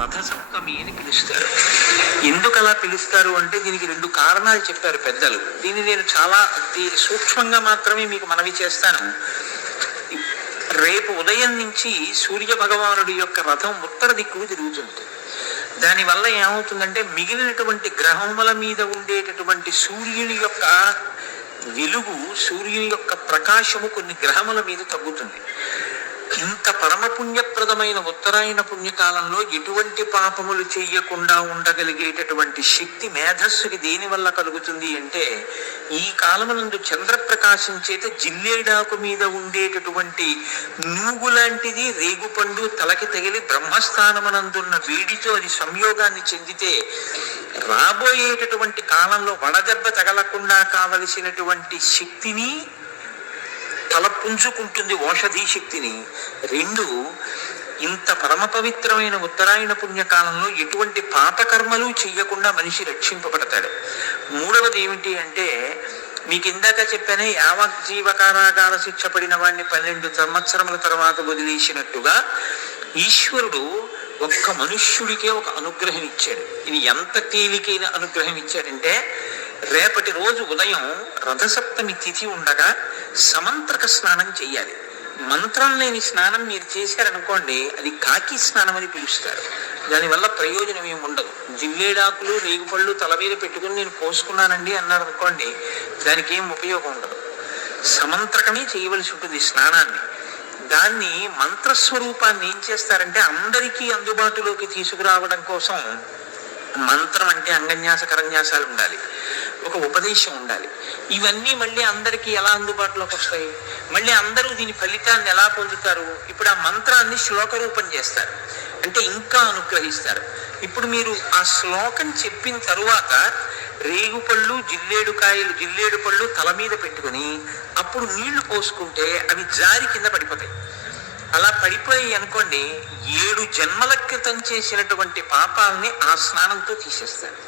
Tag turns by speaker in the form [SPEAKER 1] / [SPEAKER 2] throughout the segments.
[SPEAKER 1] రథ సప్తమి అని పిలుస్తారు. ఎందుకు అలా పిలుస్తారు అంటే దీనికి రెండు కారణాలు చెప్పారు పెద్దలు. దీన్ని నేను చాలా అతి సూక్ష్మంగా మాత్రమే మీకు మనవి చేస్తాను. రేపు ఉదయం నుంచి సూర్య భగవానుడి యొక్క రథం ఉత్తర దిక్కులు తిరుగుతుంది. దానివల్ల ఏమవుతుందంటే మిగిలినటువంటి గ్రహముల మీద ఉండేటటువంటి సూర్యుని యొక్క వెలుగు సూర్యుని యొక్క ప్రకాశము కొన్ని గ్రహముల మీద తగ్గుతుంది. ఇంత పరమ పుణ్యప్రదమైన ఉత్తరాయణ పుణ్యకాలంలో ఎటువంటి పాపములు చేయకుండా ఉండగలిగేటటువంటి శక్తి మేధస్సుకి దేని వల్ల కలుగుతుంది అంటే ఈ కాలమునందు చంద్రప్రకాశం చేత జిల్లేడాకు మీద ఉండేటటువంటి నూగు లాంటిది రేగుపండు తలకి తగిలి బ్రహ్మస్థానమునందున్న వేడితో అది సంయోగాన్ని చెందితే రాబోయేటటువంటి కాలంలో వడదెబ్బ తగలకుండా కావలసినటువంటి శక్తిని తల పుంజుకుంటుంది ఓషధీ శక్తిని. రెండు ఇంత పరమ పవిత్రమైన ఉత్తరాయణ పుణ్యకాలంలో ఎటువంటి పాపకర్మలు చెయ్యకుండా మనిషి రక్షింపబడతాడు. మూడవది ఏమిటి అంటే మీకు ఇందాక చెప్పానే యావత్ జీవకారాగార శిక్ష పడిన వాడిని పన్నెండు సంవత్సరముల తర్వాత వదిలేసినట్టుగా ఈశ్వరుడు ఒక్క మనుష్యుడికే ఒక అనుగ్రహం ఇచ్చాడు. ఇది ఎంత తేలికైన అనుగ్రహం ఇచ్చాడంటే రేపటి రోజు ఉదయం రథసప్తమి తిథి ఉండగా సమంత్రక స్నానం చెయ్యాలి. మంత్రం లేని స్నానం మీరు చేశారనుకోండి అది కాకి స్నానం అని పిలుస్తారు. దానివల్ల ప్రయోజనం ఏమి ఉండదు. జిల్లేడాకులు రేగుపళ్ళు తల మీద పెట్టుకుని నేను కోసుకున్నానండి అన్నారు అనుకోండి దానికి ఏం ఉపయోగం ఉండదు. సమంత్రకమే చేయవలసి ఉంటుంది స్నానాన్ని. దాన్ని మంత్రస్వరూపాన్ని ఏం చేస్తారంటే అందరికీ అందుబాటులోకి తీసుకురావడం కోసం మంత్రం అంటే అంగన్యాస కరన్యాసాలు ఉండాలి. ఒక ఉపదేశం ఉండాలి. ఇవన్నీ మళ్ళీ అందరికీ ఎలా అందుబాటులోకి వస్తాయి? మళ్ళీ అందరూ దీని ఫలితాన్ని ఎలా పొందుతారు? ఇప్పుడు ఆ మంత్రాన్ని శ్లోక రూపం చేస్తారు. అంటే ఇంకా అనుగ్రహిస్తారు. ఇప్పుడు మీరు ఆ శ్లోకం చెప్పిన తరువాత రేగుపళ్ళు జిల్లేడు కాయలు జిల్లేడు పళ్ళు తల మీద పెట్టుకుని అప్పుడు నీళ్ళు పోసుకుంటే అవి జారి కింద పడిపోతాయి. అలా పడిపోయి అనుకోండి ఏడు జన్మల క్రితం చేసినటువంటి పాపాలని ఆ స్నానంతో తీసేస్తారు.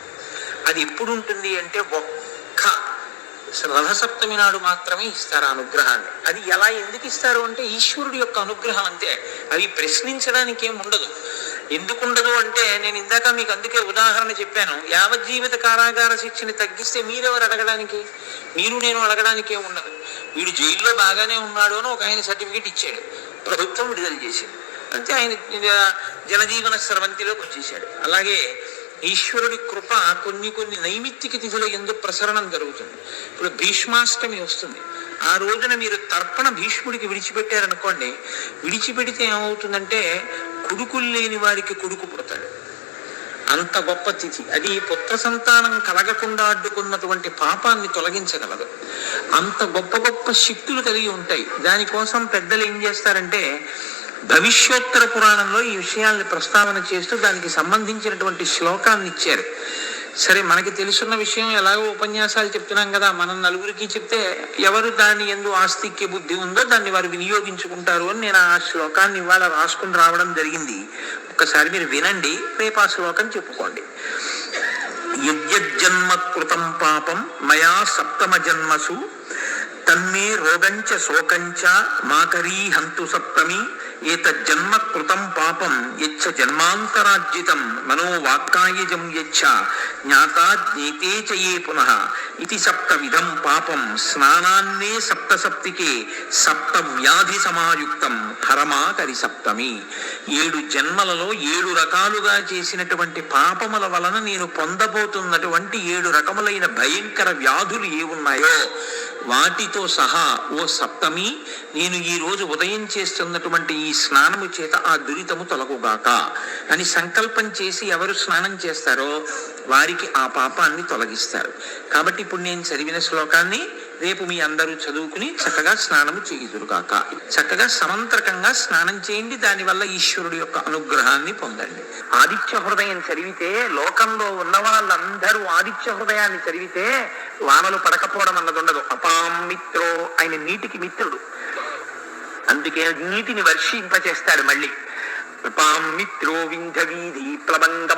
[SPEAKER 1] అది ఎప్పుడు ఉంటుంది అంటే ఒక్క రథసప్తమి నాడు మాత్రమే ఇస్తారు ఆ అనుగ్రహాన్ని. అది ఎలా ఎందుకు ఇస్తారు అంటే ఈశ్వరుడి యొక్క అనుగ్రహం అంతే. అవి ప్రశ్నించడానికి ఏం ఉండదు. ఎందుకు ఉండదు అంటే నేను ఇందాక మీకు అందుకే ఉదాహరణ చెప్పాను. యావజ్జీవిత కారాగార శిక్షని తగ్గిస్తే మీరెవరు అడగడానికి? మీరు నేను అడగడానికి ఉండదు. వీడు జైల్లో బాగానే ఉన్నాడు అని ఒక ఆయన సర్టిఫికేట్ ఇచ్చాడు. ప్రభుత్వం విడుదల చేసింది. అంతే ఆయన జనజీవన స్రవంతిలోకి వచ్చేసాడు. అలాగే ఈశ్వరుడి కృప కొన్ని కొన్ని నైమిత్తిక తిథుల ఎందు ప్రసరణం జరుగుతుంది. ఇప్పుడు భీష్మాష్టమి వస్తుంది. ఆ రోజున మీరు తర్పణ భీష్ముడికి విడిచిపెట్టారనుకోండి విడిచిపెడితే ఏమవుతుందంటే కొడుకులు లేని వారికి కొడుకు పుడతాడు. అంత గొప్ప తిథి. అది పుత్ర సంతానం కలగకుండా అడ్డుకున్నటువంటి పాపాన్ని తొలగించగలదు. అంత గొప్ప గొప్ప శక్తులు కలిగి ఉంటాయి. దానికోసం పెద్దలు ఏం చేస్తారంటే భవిష్యోత్తర పురాణంలో ఈ విషయాల్ని ప్రస్తావన చేస్తూ దానికి సంబంధించినటువంటి శ్లోకాన్ని ఇచ్చారు. సరే మనకి తెలుసున్న విషయం ఎలాగో ఉపన్యాసాలు చెప్తున్నాం కదా మనం నలుగురికి చెప్తే ఎవరు దాని ఎందు ఆస్తిక్య బుద్ధి ఉందో దాన్ని వారు వినియోగించుకుంటారు అని నేను ఆ శ్లోకాన్ని ఇవాళ రాసుకుని రావడం జరిగింది. ఒక్కసారి మీరు వినండి రేపు ఆ శ్లోకం చెప్పుకోండి. యజ్జన్మ కృతం పాపం మయా సప్తమ జన్మసు తన్మే రోగంచ శోకంచ మాకరీ హంతు సప్తమి ఏతజ్జన్మ కృతం పాపం యచ్చ జన్మాంతరార్జితం మనోవాక్కాయజం యచ్చ జ్ఞాతా జ్ఞేతే చ ఏ పునః ఇది సప్తవిధం పాపం స్నానాన్నే సప్తసప్తికే సప్త వ్యాధి సమాయుక్తం హరమాకరి సప్తమి ఏడు జన్మలలో ఏడు రకాలుగా చేసినటువంటి పాపముల వలన నేను పొందబోతున్నటువంటి ఏడు రకములైన భయంకర వ్యాధులు ఏ ఉన్నాయో వాటితో సహా ఓ సప్తమి నేను ఈ రోజు ఉదయం చేస్తున్నటువంటి ఈ స్నానము చేత ఆ దురితము తొలగుగాక. అని సంకల్పం చేసి ఎవరు స్నానం చేస్తారో వారికి ఆ పాపాన్ని తొలగిస్తారు. కాబట్టి ఇప్పుడు నేను చదివిన శ్లోకాన్ని రేపు మీ అందరూ చదువుకుని చక్కగా స్నానము చేయుదురుగాక చక్కగా సమంత్రకంగా స్నానం చేయండి దానివల్ల ఈశ్వరుడు యొక్క అనుగ్రహాన్ని పొందండి. ఆదిత్య హృదయం చదివితే లోకంలో ఉన్న వాళ్ళందరూ ఆదిత్య హృదయాన్ని చదివితే వానలు పడకపోవడం అన్నది ఉండదు. అపాం మిత్రో ఆయన నీటికి మిత్రుడు. అందుకే నీటిని వర్షింపచేస్తాడు మళ్ళీ. అపాం మిత్రో వింధ్య వీధి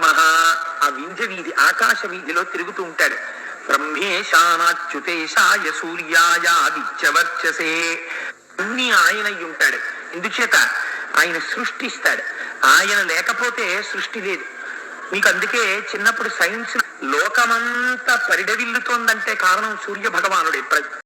[SPEAKER 1] మహా ఆ వింధ్య వీధి ఆకాశ వీధిలో తిరుగుతూ ఉంటాడు. బ్రహ్మేశానాచ్యుతేశాయ సూర్యాయ ఆదిత్యవర్చసే అన్ని ఆయన ఉంటాడు ఎందుచేత? ఆయన సృష్టిస్తాడు.
[SPEAKER 2] ఆయన లేకపోతే సృష్టి లేదు. మీకు అందుకే చిన్నప్పుడు సైన్స్ లోకమంతా పరిడవిల్లుతోందంటే కారణం సూర్య భగవానుడే ప్ర-